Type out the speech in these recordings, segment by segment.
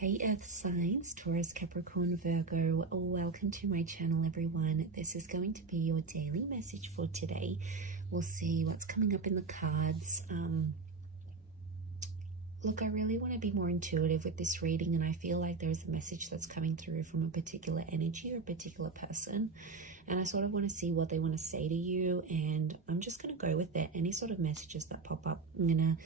Hey Earth signs, Taurus, Capricorn, Virgo, welcome to my channel everyone. This is going to be your daily message for today. We'll see what's coming up in the cards. Look, I really want to be more intuitive with this reading, and I feel like there's a message that's coming through from a particular energy or a particular person, and I sort of want to see what they want to say to you, and I'm just going to go with it. Any sort of messages that pop up, I'm going to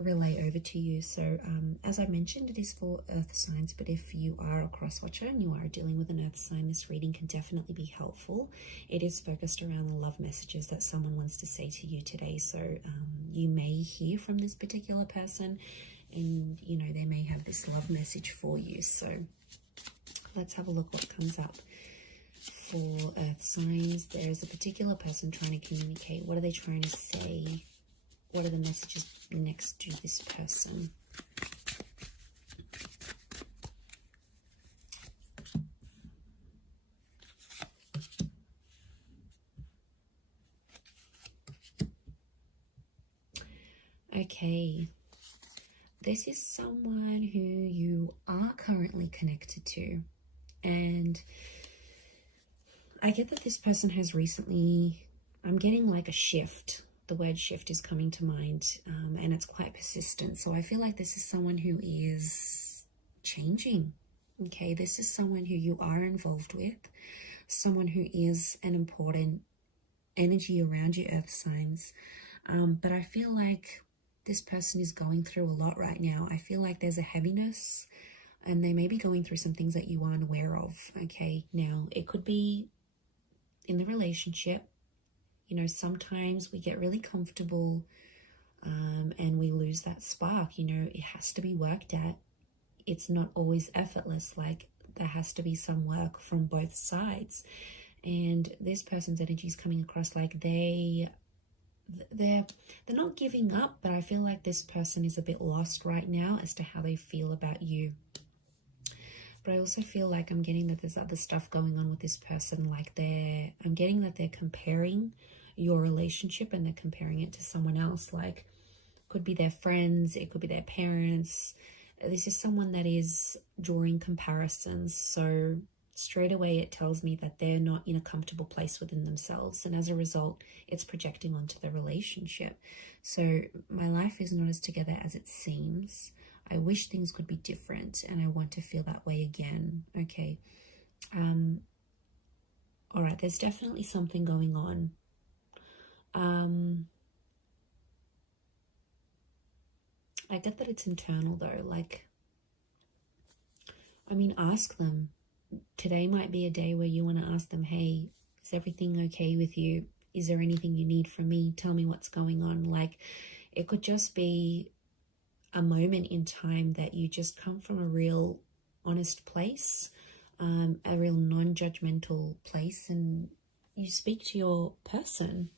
relay over to you. So as I mentioned, it is for earth signs, but if you are a cross watcher and you are dealing with an earth sign, this reading can definitely be helpful. It is focused around the love messages that someone wants to say to you today. So you may hear from this particular person, and you know, they may have this love message for you. So let's have a look what comes up for earth signs. There's a particular person trying to communicate. What are they trying to say? What are the messages next to this person? Okay, this is someone who you are currently connected to, and I get that this person has recently, I'm getting like a shift. The word shift is coming to mind, and it's quite persistent. So I feel like this is someone who is changing. Okay, this is someone who you are involved with, someone who is an important energy around you, earth signs. But I feel like this person is going through a lot right now. I feel like there's a heaviness, and they may be going through some things that you aren't aware of. Okay, now it could be in the relationship. You know, sometimes we get really comfortable and we lose that spark. You know, it has to be worked at. It's not always effortless. Like, there has to be some work from both sides. And this person's energy is coming across like they're not giving up, but I feel like this person is a bit lost right now as to how they feel about you. But I also feel like I'm getting that there's other stuff going on with this person. Like I'm getting that they're comparing your relationship, and they're comparing it to someone else. Like, could be their friends, it could be their parents. This is someone that is drawing comparisons. So straight away it tells me that they're not in a comfortable place within themselves, and as a result it's projecting onto the relationship. So my life is not as together as it seems. I wish things could be different, and I want to feel that way again. Okay. All right, there's definitely something going on. I get that it's internal though. Like, I mean, ask them. Today might be a day where you want to ask them, hey, is everything okay with you? Is there anything you need from me? Tell me what's going on. Like, it could just be a moment in time that you just come from a real honest place, a real non-judgmental place, and you speak to your person.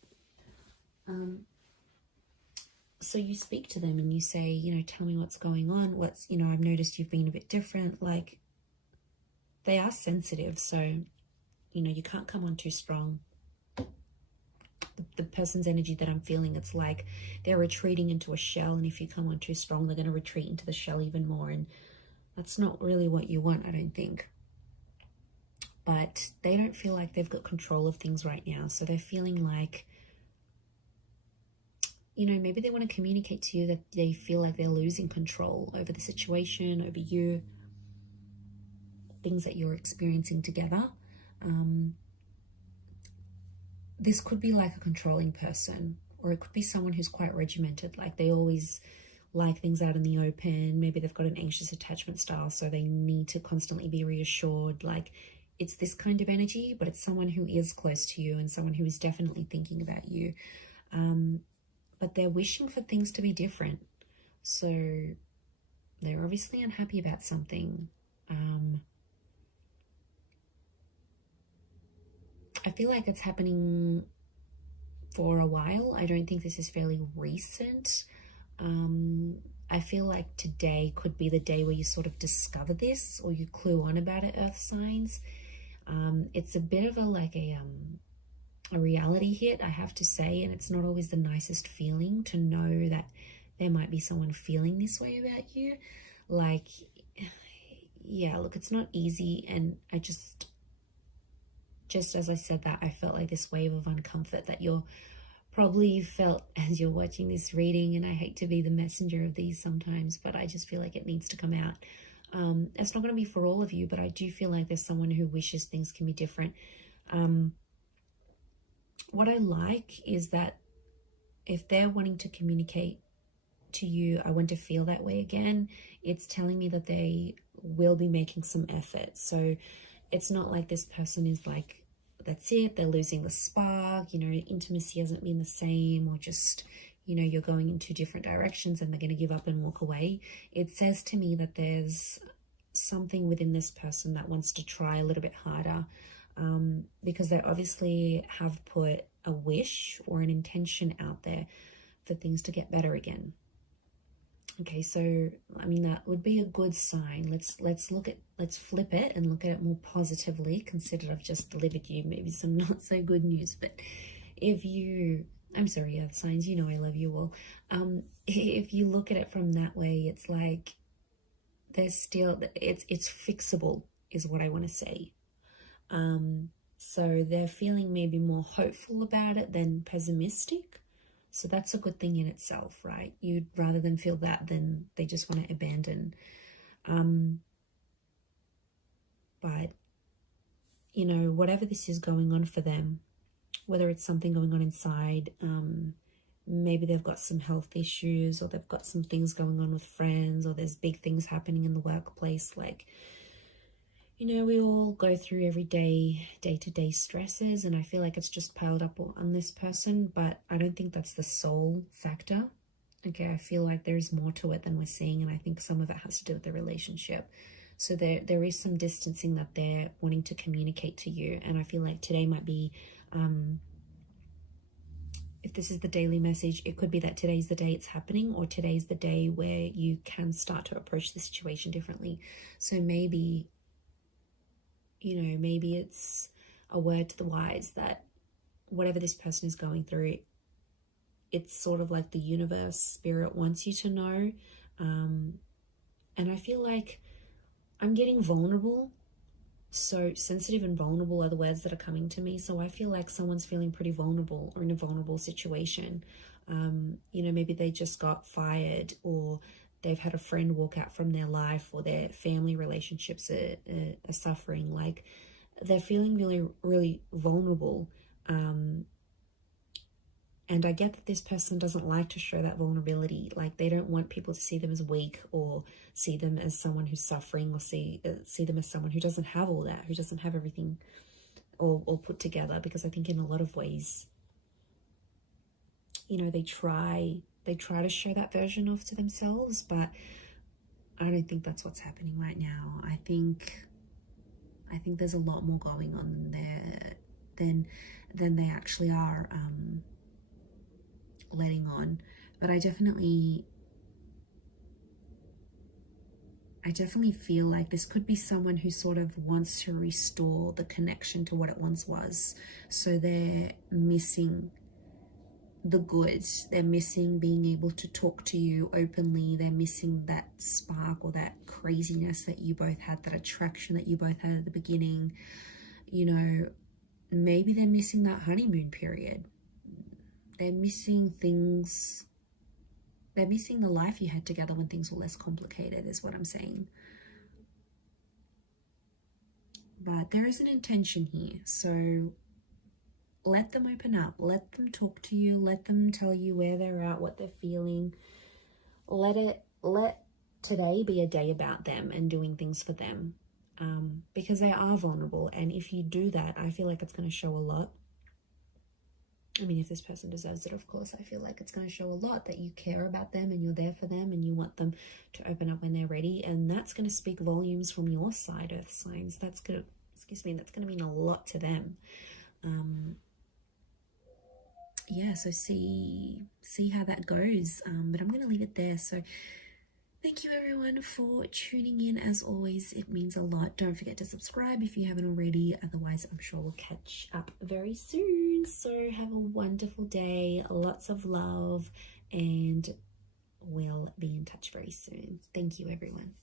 So you speak to them and you say, you know, tell me what's going on. You know, I've noticed you've been a bit different. Like, they are sensitive, so, you know, you can't come on too strong. The person's energy that I'm feeling, it's like they're retreating into a shell, and if you come on too strong, they're going to retreat into the shell even more, and that's not really what you want, I don't think. But they don't feel like they've got control of things right now, so they're feeling like, you know, maybe they want to communicate to you that they feel like they're losing control over the situation, over you, things that you're experiencing together. This could be like a controlling person, or it could be someone who's quite regimented. Like, they always like things out in the open. Maybe they've got an anxious attachment style, so they need to constantly be reassured. Like, it's this kind of energy, but it's someone who is close to you and someone who is definitely thinking about you. But they're wishing for things to be different. So they're obviously unhappy about something. I feel like it's happening for a while. I don't think this is fairly recent. I feel like today could be the day where you sort of discover this, or you clue on about it, earth signs. It's a bit of a reality hit, I have to say, and it's not always the nicest feeling to know that there might be someone feeling this way about you. Like, yeah, look, it's not easy. And I just as I said that, I felt like this wave of uncomfort that you're probably felt as you're watching this reading. And I hate to be the messenger of these sometimes, but I just feel like it needs to come out. It's not going to be for all of you, but I do feel like there's someone who wishes things can be different. What I like is that if they're wanting to communicate to you, I want to feel that way again, it's telling me that they will be making some effort. So it's not like this person is like, that's it, they're losing the spark, you know, intimacy hasn't been the same, or just, you know, you're going in two different directions and they're going to give up and walk away. It says to me that there's something within this person that wants to try a little bit harder, because they obviously have put a wish or an intention out there for things to get better again. Okay, so I mean, that would be a good sign. Let's flip it and look at it more positively, consider I've just delivered you maybe some not so good news. But if you, I'm sorry, earth signs, you know I love you all. If you look at it from that way, it's like there's still, it's fixable is what I want to say. So they're feeling maybe more hopeful about it than pessimistic. So that's a good thing in itself, right? You'd rather than feel that than they just want to abandon. But, you know, whatever this is going on for them, whether it's something going on inside, maybe they've got some health issues, or they've got some things going on with friends, or there's big things happening in the workplace. Like, you know, we all go through every day-to-day stresses, and I feel like it's just piled up on this person, but I don't think that's the sole factor. Okay, I feel like there's more to it than we're seeing, and I think some of it has to do with the relationship. So there is some distancing that they're wanting to communicate to you, and I feel like today might be, if this is the daily message, it could be that today's the day it's happening, or today's the day where you can start to approach the situation differently. So maybe, you know, maybe it's a word to the wise that whatever this person is going through, it's sort of like the universe, spirit wants you to know. And I feel like I'm getting vulnerable. So sensitive and vulnerable are the words that are coming to me. So I feel like someone's feeling pretty vulnerable or in a vulnerable situation. You know, maybe they just got fired, or they've had a friend walk out from their life, or their family relationships are suffering. Like, they're feeling really, really vulnerable. And I get that this person doesn't like to show that vulnerability. Like, they don't want people to see them as weak, or see them as someone who's suffering, or see them as someone who doesn't have all that, who doesn't have everything all put together. Because I think in a lot of ways, you know, they try to show that version of to themselves, but I don't think that's what's happening right now. I think there's a lot more going on than they actually are letting on. But I definitely feel like this could be someone who sort of wants to restore the connection to what it once was. So they're missing the good, they're missing being able to talk to you openly, they're missing that spark or that craziness that you both had, that attraction that you both had at the beginning. You know, maybe they're missing that honeymoon period, they're missing things, they're missing the life you had together when things were less complicated, is what I'm saying. But there is an intention here, so let them open up, let them talk to you, let them tell you where they're at, what they're feeling. Let today be a day about them and doing things for them, because they are vulnerable. And if you do that, I feel like it's going to show a lot. I mean, if this person deserves it, of course, I feel like it's going to show a lot that you care about them and you're there for them and you want them to open up when they're ready. And that's going to speak volumes from your side, earth signs. That's going to mean a lot to them. Yeah, so see how that goes. But I'm going to leave it there. So thank you everyone for tuning in. As always, it means a lot. Don't forget to subscribe if you haven't already. Otherwise, I'm sure we'll catch up very soon. So have a wonderful day, lots of love, and we'll be in touch very soon. Thank you everyone.